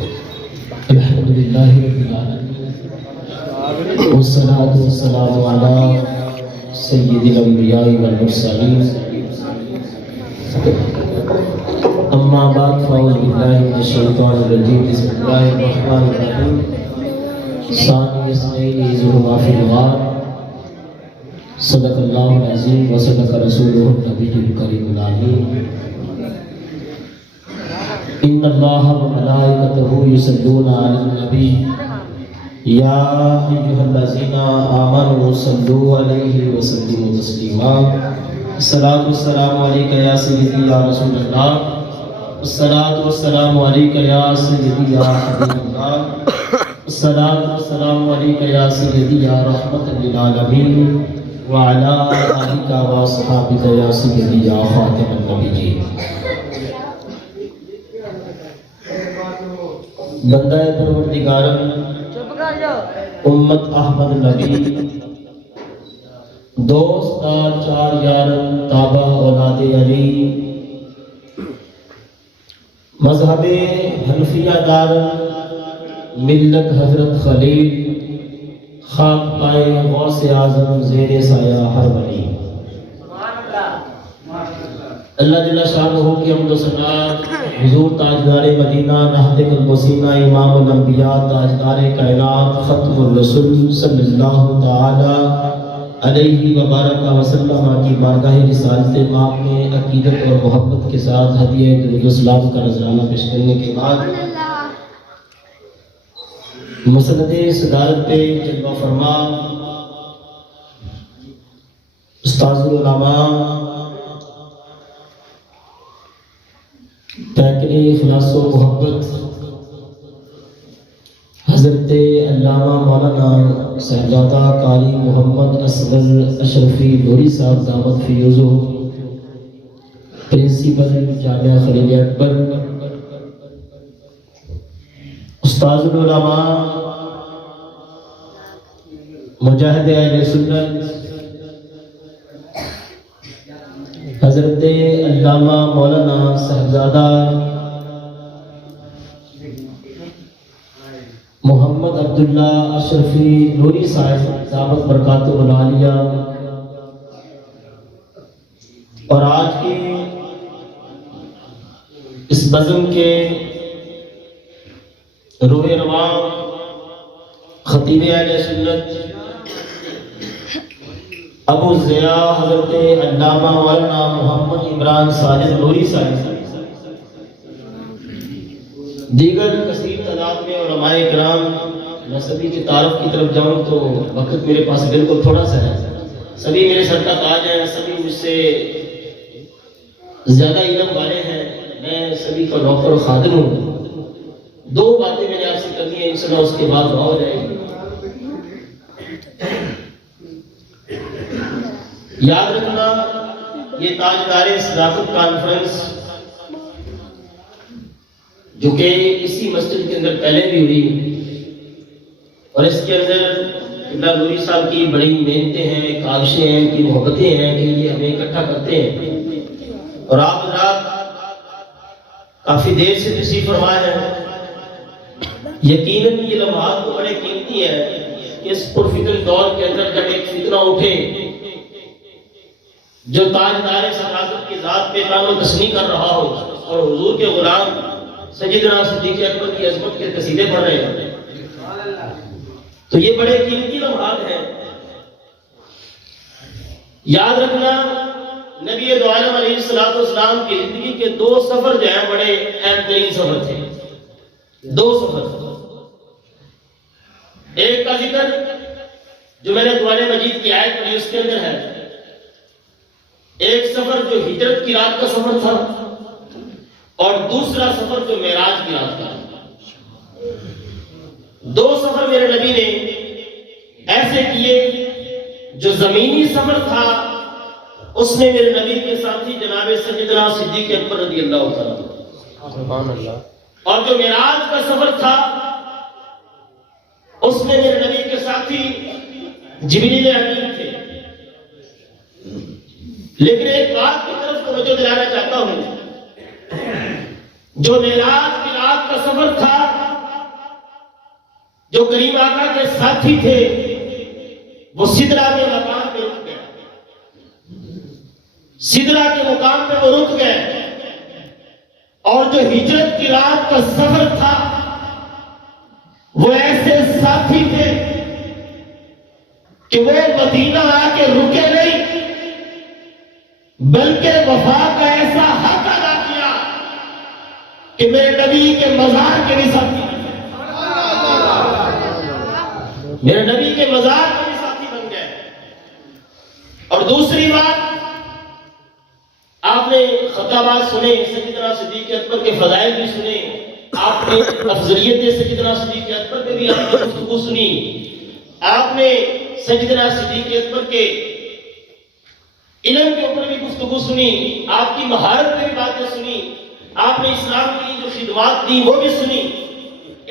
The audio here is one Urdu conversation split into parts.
الحمد للہ رب العالمین والصلاة والسلام علی سید الانبیاء والمرسلین اما بعد فاعوذ باللہ من الشیطان الرجیم بسم اللہ الرحمن الرحیم ثانی اثنین اذ ہما فی الغار صدق اللہ العظیم وصدق رسولہ النبی الکریم الامین ان اللہ وملائکتہ یصلون علی النبی یا ایھا الذین آمنوا صلوا علیہ وسلموا تسلیما الصلاۃ والسلام علیک یا سیدی یا رسول اللہ الصلاۃ والسلام علیک یا سیدی یا حبیب اللہ الصلاۃ والسلام علیک یا سیدی یا رحمۃ للعالمین وعلی آلک واصحابک یا سیدی یا خاتم النبیین بندہ پروردگارم امت احمد نبی دوست دار چار یارم تابع اولاد علی مذہب حنفیہ دار ملت حضرت خلیل خاک پائے غوث اعظم زیر سایہ ہر ولی اللہ جل شانہ کی حمد و ثنا حضور تاجدار مدینہ نہدک المسینہ امام الانبیاء تاجدار کائنات ختم الرسول صلی اللہ تعالی علیہ وبارک وسلم کی بارگاہ رسالت پاک میں عقیدت اور محبت کے ساتھ ہدیہ درود و سلام کا نذرانہ پیش کرنے کے بعد مسند صدارت پہ جلوہ فرما استاذ العلماء پیکری اخلاص و محبت حضرت علامہ مولانا صاحبزادہ قاری محمد اصغر اشرفی نوری صاحب دعوت فیوزو پرنسپل جامعہ خلیل اکبر استاذ العلماء مجاہد اہل سنت حضرت علامہ مولانا صاحبزادہ محمد عبداللہ اشرفی نوری صاحب دعوت برکاتہ العالیہ اور آج کی اس بزم کے روح رواں خطیب اہل سنت ابو ضیاء حضرت علامہ مولانا محمد عمران ساجد نوری صاحب دیگر کثیر تعداد میں علماء کرام میں سبھی کی تعارف کی طرف جاؤں تو وقت میرے پاس بالکل تھوڑا سا ہے سبھی میرے سر کا تاج ہیں سبھی مجھ سے زیادہ علم والے ہیں میں سبھی کا نوکر و خادم ہوں دو باتیں میں نے آپ سے کرنی ہے انشاءاللہ اس کے بعد دعا ہو جائے گی یاد رکھنا یہ تاجدار صداقت کانفرنس جو کہ اسی مسجد کے اندر پہلے بھی ہوئی اور اس کے اندر قبلہ نوری صاحب کی بڑی محنتیں ہیں کاوشیں ہیں کی محبتیں ہیں کہ یہ ہمیں اکٹھا کرتے ہیں اور آپ حضرات کافی دیر سے تشریف فرما ہے یقیناً یہ لمحات تو بڑے قیمتی ہیں کہ اس پرفتن دور کے اندر جب ایک فتنہ اٹھے جو تاجدار صداقت کی ذات پہ کام و تسنی کر رہا ہو اور حضور کے غلام سیدنا صدیق اکبر کی عظمت کے قصیدے پڑھ رہے ہیں تو یہ بڑے قیمتی لمحات ہیں یاد رکھنا نبی دو عالم علیہ السلام کی زندگی کے دو سفر جو ہیں بڑے اہم ترین سفر تھے دو سفر ایک کا ذکر جو میں نے قرآن مجید کی آیت پڑھی اس کے اندر ہے ایک سفر جو ہجرت کی رات کا سفر تھا اور دوسرا سفر جو معراج کی رات کا دو سفر میرے نبی نے ایسے کیے جو زمینی سفر تھا اس میں میرے نبی کے ساتھی جناب سیدنا صدیق اکبر رضی اللہ تعالیٰ اور جو معراج کا سفر تھا اس میں میرے نبی کے ساتھی جبریل امین تھے لیکن ایک بات کی طرف توجہ دلانا چاہتا ہوں جو معراج کی رات کا سفر تھا جو کریم آقا کے ساتھی تھے وہ سدرہ کے مقام پہ رک گئے، سدرہ کے مقام پہ وہ رک گئے، اور جو ہجرت کی رات کا سفر تھا وہ ایسے ساتھی تھے کہ وہ مدینہ آ کے رکے نہیں، بلکہ وفا کا ایسا حق ادا کیا کہ میرے نبی کے مزار کے بھی ساتھی بن گئے، میرے نبی کے مزار کے بھی ساتھی بن گئے۔ اور دوسری بات، آپ نے خطابات سنے، سیدنا صدیق اکبر کے فضائل بھی سنے، آپ نے افضلیت سیدنا صدیق اکبر پہ بھی آپ نے گفتگو سنی، آپ نے سیدنا صدیق اکبر کے علم کے اوپر بھی گفتگو سنی، آپ کی مہارت پہ بھی باتیں سنی، آپ نے اسلام کے لیے جو خدمات دی وہ بھی سنی۔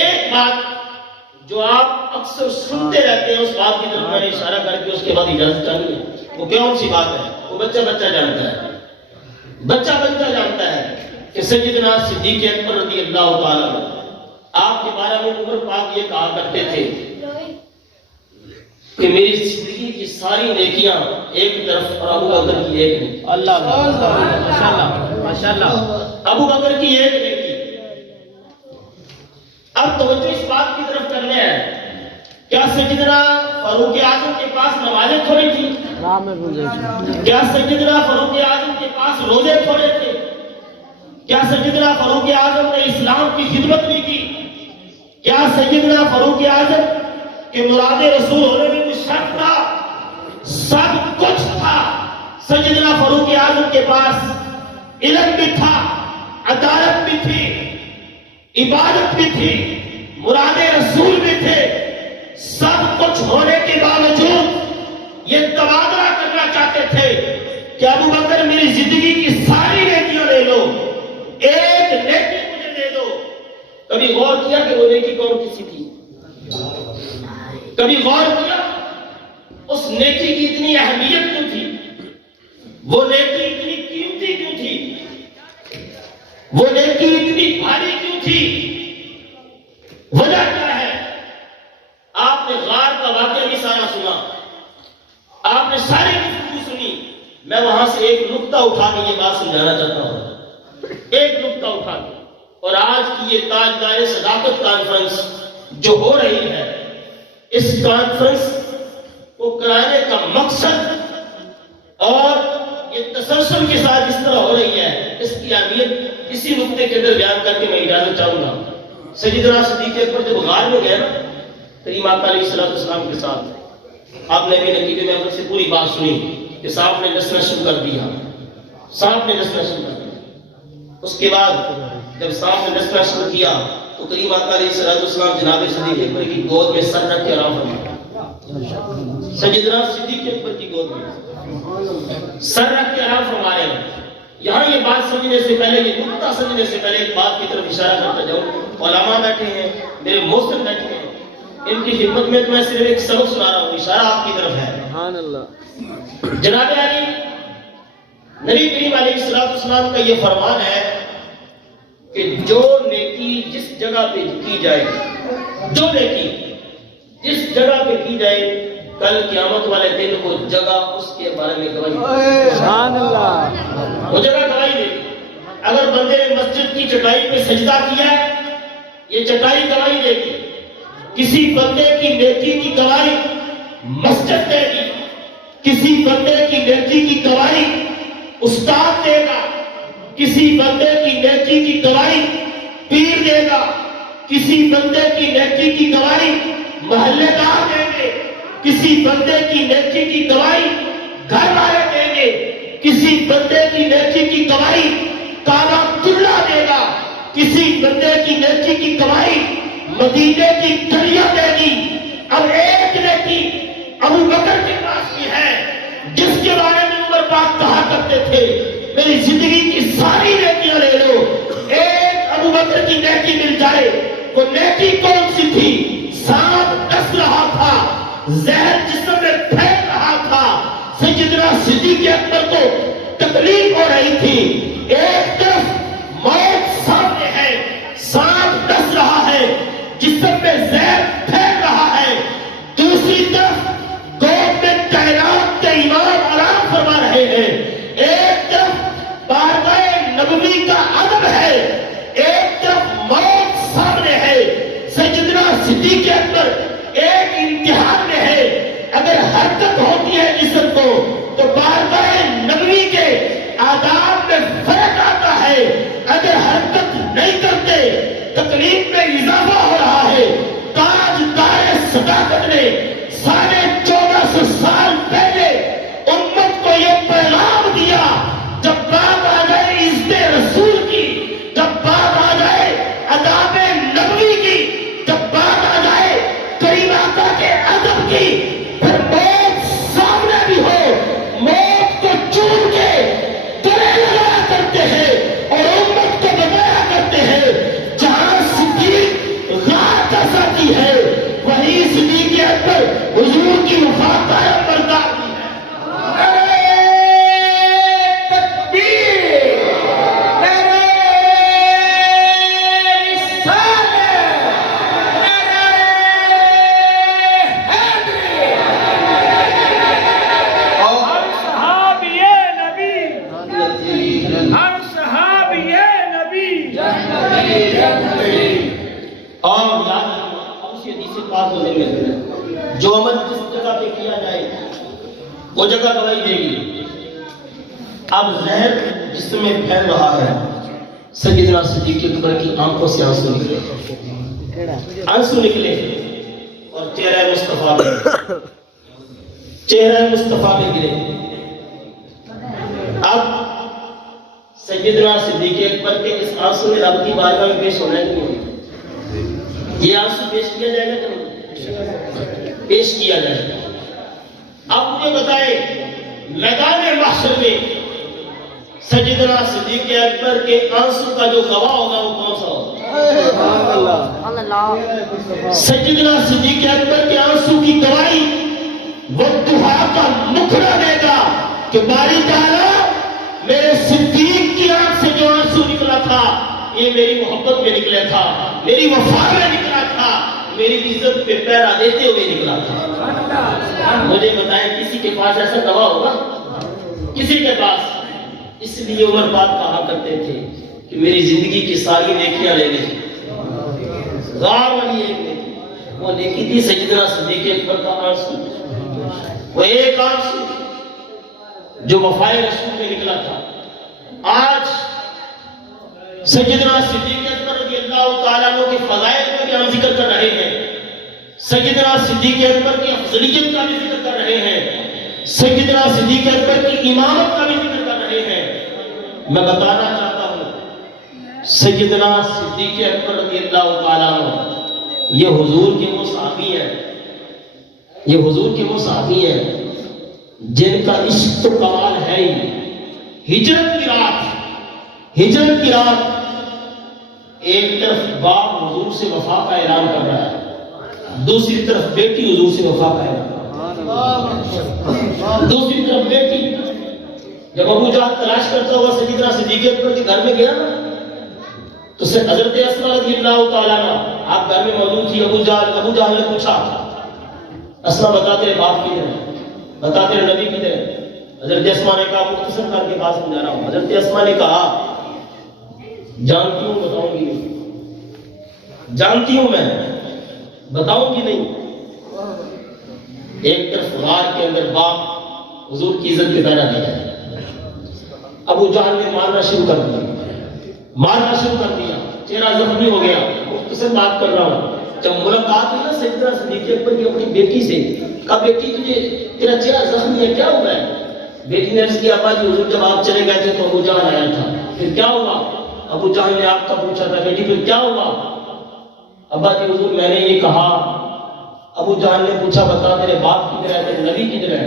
ایک بات جو آپ اکثر سنتے رہتے ہیں، اس بات کی طرف میں نے اشارہ کر کے اس کے بعد اجازت چاہیے، وہ کون سی بات ہے؟ وہ بچہ جانتا ہے، بچہ جانتا ہے کہ سیدنا صدیق اکبر رضی اللہ تعالیٰ آپ کے بارے میں عمر پاک یہ کہا کرتے تھے کہ میری زندگی کی ساری نیکیاں ایک طرف اور ابو بکر کی ایک نیکی، اللہ ماشاءاللہ، ابو بکر کی ایک نیکی۔ اب توجہ اس بات کی طرف کرنے ہے، کیا سیدنا فاروق اعظم کے پاس نمازیں تھوڑی تھی؟ کیا سیدنا فاروق اعظم کے پاس روزے تھوڑے تھے؟ کیا سیدنا فاروق اعظم نے اسلام کی خدمت نہیں کی؟ کیا سیدنا فاروق اعظم کہ مراد رسول ہونے میں کچھ شک تھا؟ سب کچھ تھا۔ سیدنا فاروق اعظم کے پاس علم بھی تھا، عدالت بھی تھی، عبادت بھی تھی، مراد رسول بھی تھے۔ سب کچھ ہونے کے باوجود یہ تبادلہ کرنا چاہتے تھے کہ ابو بکر میری زندگی کی ساری نیکیاں لے لو، ایک نیکی مجھے دے دو۔ کبھی غور کیا کہ وہ نیکی کون سی تھی؟ کبھی غور کیا اس نیکی کی اتنی اہمیت کیوں تھی؟ وہ نیکی اتنی قیمتی کیوں تھی؟ وہ نیکی اتنی بھاری کیوں تھی؟ وجہ کیا ہے؟ آپ نے غار کا واقعہ بھی سارا سنا، آپ نے ساری گفتگو سنی، میں وہاں سے ایک نقطہ اٹھا کے یہ بات سمجھانا چاہتا ہوں، ایک نقطہ اٹھا کے۔ اور آج کی یہ تاجدار صداقت کانفرنس جو ہو رہی ہے، اس کانفرنس کو کرانے کا مقصد اور یہ تسلسل کے ساتھ اس طرح ہو رہی ہے، اس کی اہمیت اسی نقطے کے اندر بیان کر کے میں اجازت چاہوں گا۔ سیدنا صدیق اکبر جب غار میں گئے نا کریم آقا علیہ السلام کے ساتھ، آپ نے بھی نتیجے میں سے پوری بات سنی کہ صاحب نے نسنا شروع کر دیا، صاحب نے نسنا شروع کر دیا۔ اس کے بعد جب صاحب نے نسنا شروع کیا تو کریم آقا علیہ السلام جناب صدیق اکبر کی گود میں سر رکھ کے آرام فرمایا، سیدنا صدیق اکبر کی گود میں سر رکھ کے آرام فرما رہے ہیں۔ یہاں یہ بات سمجھنے سے پہلے، یہ نقطہ سمجھنے سے پہلے ایک بات کی طرف اشارہ کرتا جاؤں۔ علماء بیٹھے ہیں، میرے محسن بیٹھے ہیں، ان کی خدمت میں تو میں صرف ایک سبق سنا رہا ہوں، اشارہ آپ کی طرف ہے۔ سبحان اللہ۔ جناب علی نبی کریم علیہ السلام کا یہ فرمان ہے کہ جو نیکی جس جگہ پہ کی جائے، جو نیکی جس جگہ پہ کی جائے، کل قیامت والے دن وہ جگہ اس کے بارے میں گواہی، سبحان اللہ، وہ جگہ گواہی دے۔ اگر بندے نے مسجد کی چٹائی پہ سجدہ کیا ہے، یہ چٹائی گواہی دے گی۔ کسی بندے کی نیکی کی گواہی مسجد دے گی، کسی بندے کی نیکی کی گواہی استاد دے گا، کسی بندے کی نیکی کی گواہی پیر دے گا، کسی بندے کی نیکی کی گواہی محلے دار دیں گے، کسی بندے کی نیکی کی گواہی گھر والے دیں گے، کسی بندے کی نیکی کی گواہی کعبہ اللہ دے گا، کسی بندے کی نیکی کی گواہی مدینے کی گلیاں دے گی۔ اب ایک نیکی ابو بکر کے پاس بھی ہے جس کے بارے میں عمر پاک کہا کرتے تھے میری زندگی کی ساری نیکیاں لے لو، ایک ابو بکر کی نیکی مل جائے۔ وہ نیکی کون سی تھی؟ سانپ ڈس رہا تھا، زہر جسم میں پھیل رہا تھا، سیدنا صدیق اکبر کو تکلیف ہو رہی تھی، ایک طرف موت سامنے ہے، سانپ ڈس رہا ہے، جسم میں زہر پھیل صدیق اکبر ایک امتحان میں ہے. اگر حرکت ہوتی ہے جسم کو تو بارگاہ نبوی کے آداب میں فرق آتا ہے. اگر حرکت نہیں کرتے تکلیف میں اضافہ ہو رہا ہے. تاجدار صداقت نے 1450 سال پہلے امت کو یہ پیغام دیا. جب بات آ جائے عزت رسول کی، جب بات آ جائے آداب نبوی کی، جب بات آ جائے کریم آقا کے ادب کی، پھر موت سامنے بھی ہو موت کو چون کے گلے لگایا کرتے ہیں اور امت کو بتایا کرتے ہیں. جہاں صدیق غار کا ساتھی ہے وہی صدیق اکبر حضور کی وفات کا بردار بھی ہے. جو عمل جس جگہ پہ کیا جائے وہ جگہ گواہی دے گی. اب زہر جسم میں پھیل رہا ہے. سیدنا صدیق اکبر کی آنکھوں سے آنسو نکلے اور چہرہ مصطفیٰ پہ گرے. اب سیدنا صدیق اکبر کے اس آنسو میں رب کی بارگاہ میں پیش ہونا ہے. یہ آنسو پیش کیا جائے گا کہ نہیں؟ پیش کیا جائے. اب مجھے بتائے میدان محشر میں سیدنا صدیق اکبر کے آنسو کا جو گواہ ہوگا وہ کون سا ہوگا؟ سیدنا صدیق اکبر کے آنسو کی گواہی وہ دعا کا نکھرا دے گا کہ باری تعالیٰ میرے صدیق کی آنکھ سے جو آنسو نکلا تھا یہ میری محبت میں نکلا تھا، میری وفا میں نکلا تھا، میری عزت پہ پیرا دیتے ہوئے نکلا تھا. مجھے بتائیں کسی کے پاس ایسا گواہ ہوگا؟ کسی کے پاس. اس لیے عمر پاک کہا کرتے تھے کہ میری زندگی کی ساری نیکیاں لے لیں. غار والی ایک نیکی، وہ نیکی تھی سیدنا صدیق اکبر کا آنسو. وہ ایک آنسو جو وفائے رسول میں نکلا تھا. آج سیدنا صدیق اکبر رضی اللہ تعالیٰ عنہ کے فضائل کا بھی ہم ذکر کر رہے ہیں. سیدنا صدیق اکبر کی افضلیت کا بھی ذکر کر رہے ہیں. سیدنا صدیق اکبر کی امامت کا بھی ذکر کر رہے ہیں. میں بتانا چاہتا ہوں سیدنا صدیق اکبر رضی اللہ تعالیٰ عنہ یہ حضور کے وہ صحابی ہیں، یہ حضور کے وہ صحابی ہیں جن کا عشق تو کمال ہے ہی. ہجرت کی رات ایک طرف باپ حضور سے وفا کا اعلان کر رہا ہے، دوسری طرف بیٹی حضور سے وفا کا اعلان کر رہا ہے. دوسری طرف بیٹی. جب ابو جہل تلاش کرتا ہوا سیدنا صدیق اکبر کے گھر میں گیا تو حضرت اسماء رضی اللہ تعالیٰ عنہ آپ گھر میں موجود تھی. ابو جہل نے پوچھا اسماء بتا تیرے باپ کدھر ہے، بتا تیرے نبی کدھر ہے؟ حضرت اسماء نے کہا مختصر کر کے بات سمجھا رہا ہوں. حضرت اسماء نے کہا جانتی ہوں بتاؤں گی نہیں، جانتی ہوں میں بتاؤں گی نہیں. ایک طرف غار کے اندر باپ حضور کی عزت پہ پیرا دیا ہے. ابو جہل نے مارنا شروع کر دیا، چہرہ زخمی ہو گیا. مختصر بات کر رہا ہوں. جب ملاقات ہوئی نا سیدنا صدیق اکبر کی اپنی بیٹی سے، کہا بیٹی تجھے تیرا چہرہ زخمی ہے، کیا ہوا ہے؟ بیٹی نے عرض کیا ابا جی حضور جب آپ چلے گئے تھے تو ابو جہل آیا تھا، پھر کیا ہوا؟ ابو جہل نے آپ کا پوچھا تھا بیٹی پھر کیا ہوا؟ ابا جی حضور میں نے یہ کہا. ابو جہل نے پوچھا بتا تیرے باپ کدھر ہے، تیرے نبی کدھر ہے؟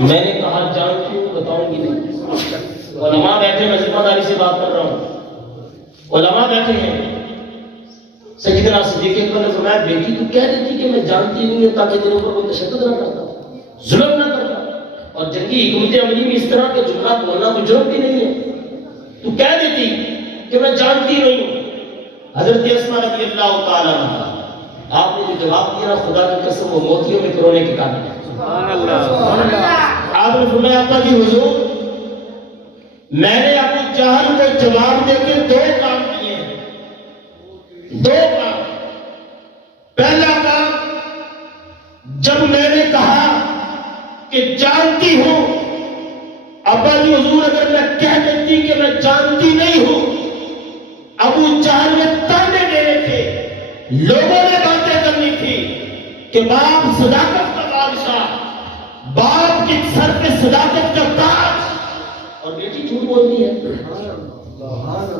میں نے کہا جانتی ہوں بتاؤں گی نہیں. علماء بیٹھے، میں ذمہ داری سے بات کر رہا ہوں، علماء بیٹھے ہیں. سیدنا صدیق اکبر نے فرمایا بیٹی تو کہہ دیتی کہ میں جانتی نہیں ہوں تاکہ تیرے اوپر کوئی تشدد نہ کرتا، ظلم نہ کرتا. اور جنگی حکمت عملی میں اس طرح کے جملات بولنا کوئی جرم بھی نہیں ہے. تو کہہ دیتی کہ میں جانتی نہیں ہوں. حضرت اسماء رضی اللہ تعالیٰ عنہ آپ نے جو جواب دیا خدا کی قسم وہ موتیوں میں کرونے کے کام ہے. آپ نے فرمایا ابا جی حضور میں نے ابو جہل کو جواب دے کے دو کام کیے ہیں. دو کام. پہلا جانتی ہوں. ابا جی حضور اگر میں کہہ دیتی کہ میں جانتی نہیں ہوں. ابو جہل نے تانے دینے تھے, لوگوں نے باتیں کرنی تھی کہ باپ صداقت کا بادشاہ, باپ کے سر پہ صداقت کا تاج, اور بیٹی جھوٹ بولتی ہے,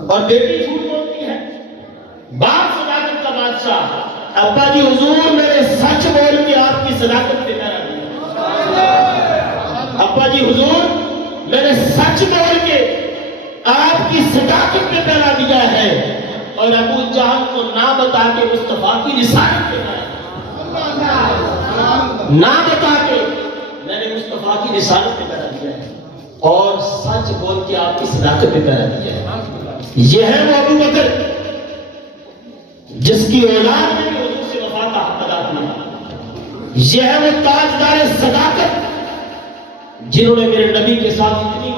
اور بیٹی جھوٹ بولتی ہے. باپ صداقت کا بادشاہ, ابا جی حضور میں نے سچ بول کے آپ کی صداقت پہ پیرا دیا. ابا جی حضور میں نے سچ بول کے آپ کی صداقت پہ پیرا دیا ہے, اور ابو جہل کو نہ بتا کے مصطفیٰ کی رسالت پہ پیرا, نہ بتا کے میں نے مصطفیٰ کی رسالت پہ پیرا دیا ہے, اور سچ بول کے آپ کی صداقت پہ پیرا دیا ہے. یہ ہے وہ ابو بکر جس کی اولاد نے بھی حضور سے وفا کا حق ادا کیا. یہ ہے وہ تاجدار صداقت جنہوں نے میرے نبی کے ساتھ اتنی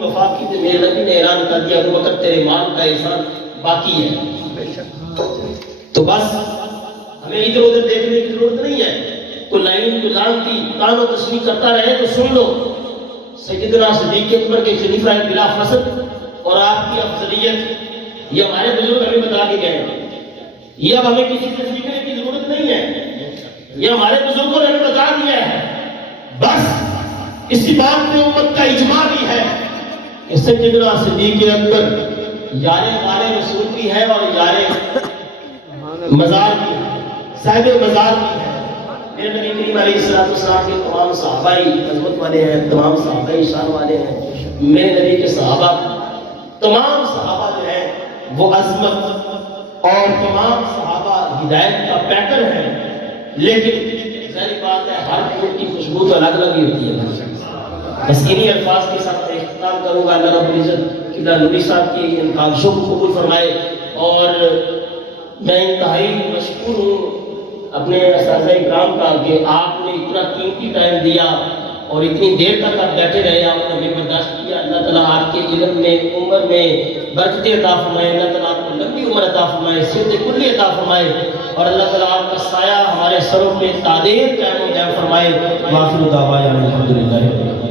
وفا کی کہ میرے نبی نے اعلان کر دیا ابو بکر تیرے مال کا احسان باقی ہے. تو بس ہمیں ادھر ادھر دیکھنے کی ضرورت نہیں ہے. کوئی لائن کوئی لانتی تان و تشریح کرتا رہے تو سن لو. سیدنا صدیق اکبر کے خلیفہ بلا فصل اور آپ کی افضلیت یہ ہمارے بزرگ ہمیں بتا کے گئے ہیں. یہ اب ہمیں کسی تصدیق کرنے کی ضرورت نہیں ہے, یہ ہمارے بزرگوں نے ہمیں بتا دیا ہے. بس اسی بات میں امت کا اجماع بھی ہے کہ سیدنا صدیق اکبر یار غار رسول بھی ہے اور یار مزار بھی ہے, صاحب مزار بھی ہے. میرے نبی کریم علیہ السلام کے تمام صحابہ عظمت والے ہیں, تمام صحابہ شان والے ہیں. میرے نبی کے صحابہ تمام صحابہ جو ہیں وہ عظمت اور تمام صحابہ ہدایت کا پیکر ہیں. لیکن ظاہر بات ہے ہر کوئی کی خوشبو تو الگ الگ ہی ہوتی ہے. بس انہی الفاظ کے ساتھ اختتام کروں گا. اللہ رب العزت قبلہ نوری صاحب کی ان کاوشوں کو قبول فرمائے, اور میں انتہائی مشکور ہوں اپنے اساتذہ اکرام کا کہ آپ نے اتنا قیمتی ٹائم دیا اور اتنی دیر تک آپ بیٹھے رہے, آپ نے ہمیں برداشت کیا. اللہ تعالیٰ آپ کے علم میں عمر میں برکتیں عطا فرمائے, اللہ تعالیٰ آپ کو لمبی عمر عطا فرمائے, صحت کلی عطا فرمائے, اور اللہ تعالیٰ آپ کا سایہ ہمارے سروں پہ تادیر قائم و دائم فرمائے. وآخر دعوانا الحمدللہ.